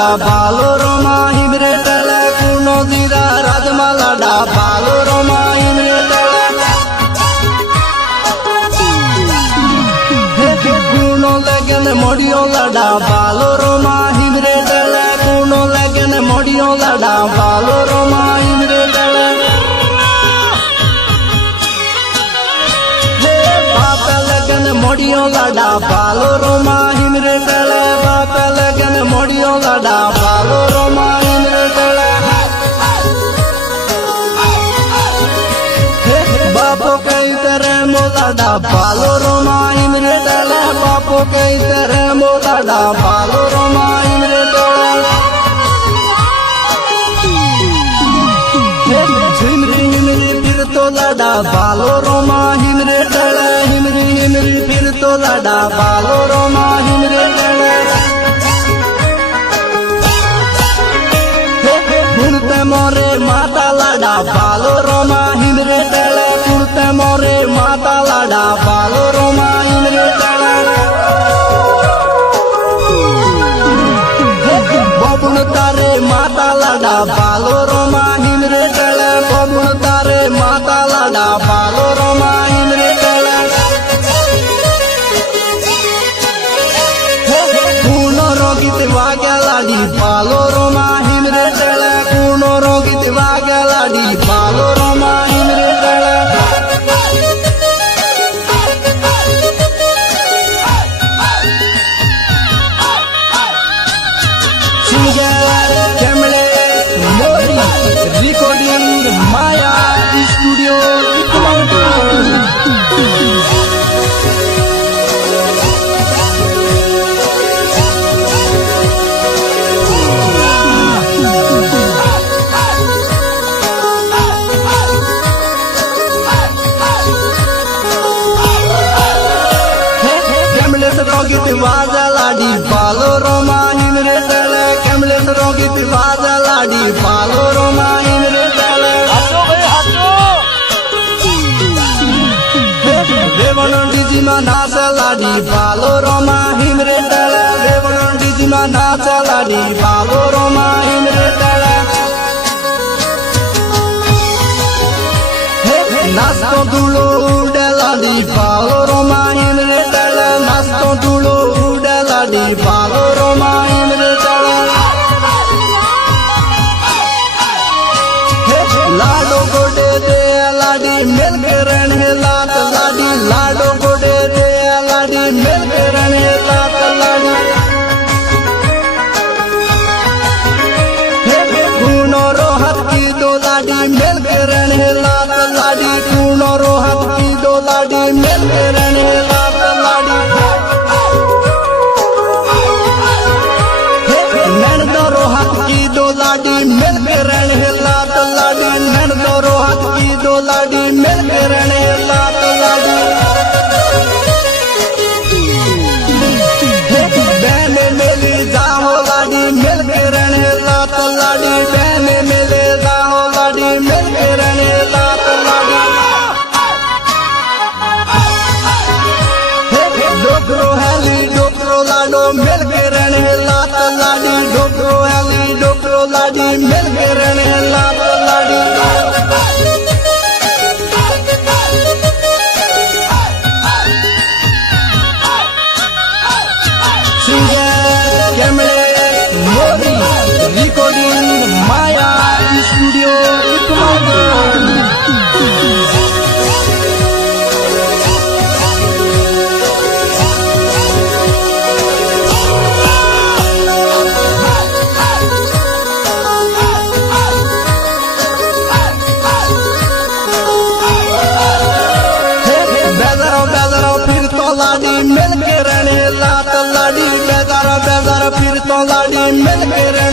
রাজমালাডা ভালো রমা হিমরে টেলে কোন জিরা রাজমালাডা ভালো রমা হিমরে টেলে কোন লেগেন মডিওলাডা ভালো রমা হিমরে টেলে কোন লেগেন মডিওলাডা ভালো রমা হিমরে টেলে বাপে লেগেন মডিওলাডা ভালো রমা হিমরে টেলে বাপে লেগেন মডিওলাডা ভালো রমা হিমরে টেলে बापो कई तेरे मोलाडा भालो रोमा हिमरे टेले बापो कई तेरे मोलाडा भालो रोमा हिमरे टेले हिमरी हिमरी फिर तो लाडा भालो रोमा हिमरे टेले हिमरी हिमरी फिर तो लाडा भालो रोमा हिमरे टेले पुरते मोरे माता लाडा भालो रोमा हिमरे टेले पुरते मोरे माता लाडा भालो रोमा हिमरे टेले बबुन तारे माता लाडा भालो रोमा हिमरे टेले बबुन तारे माता लाडा भालो रोमा हिमरे टेले कुनो रोगित वाग्या लाडी भालो रोमा हिमरे टेले कुनो रोगित वाग्या लाडी भालो रोमा हिमरे टेले सिंगर कैमले मोरी रिकॉर्डिंग माया स्टूडियो रोगित वाजा लाडी भालो रोमा हिमरे टेले कैमलेस रोगित वाजा लाडी भालो रोमा हिमरे टेले देवन डिजिमा नाच लाडी भालो रोमा हिमरे टेले देवन डिजिमा नाच लाडी भालो रोमा हिमरे टेले नाचतो दुलो उड़े लाडी भालो रोमा हिमरे टेले नाचतो दुलो उड़े लाडी भालो रोमा हिमरे टेले लाडो गोडे दे लाडी मिल के रहने लात लाडी लाडो गोडे दे लाडी मिल के रहने लात लाडी कुनो रोहत की दो लाडी मिल के रहने लात लाडी कुनो रोहत की दो लाडी मिल के रहने लात लाडी नैन दो रोहत की दो लाडी मिल के रहने लात लाडी नैन दो रोहत की दो लाडी मिल के रहने लात लाडी बहन मेली जाहो लाडी मिल के रहने लात लाडी बहन मेले जाहो लाडी मिल के रहने लात लाडी डोकरो हेली डोकरो लाडो मिल के रहने लात लाडी डोकरो हेली डोकरो लाडी मिल के रहने लात लाडी सिंगर कैमले मोरी रिकॉर्डिंग माया स्टूडियो फिर तो लाडी मिल के रहने लात लाडी बेदारा बेदारा फिर तो लाडी मिल के